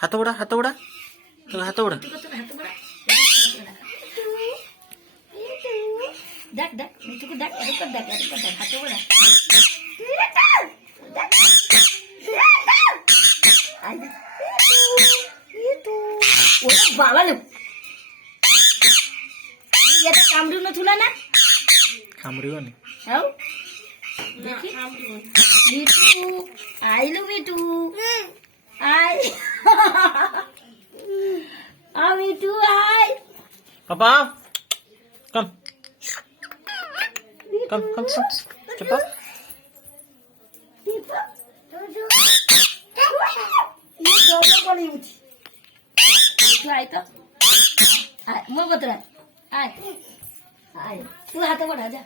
हात उडा हात उडा हात उडा. डाक डाक मिठू डाक अरे डाक हात उडा. बाबा लो येता कामडू न तुला ना कामरीव नाही. हाव मिठू आईलो मिठू आई आ मिठू आई पप्पा कम कम कम कम चप्पा. मग बघ तू हात बघा जा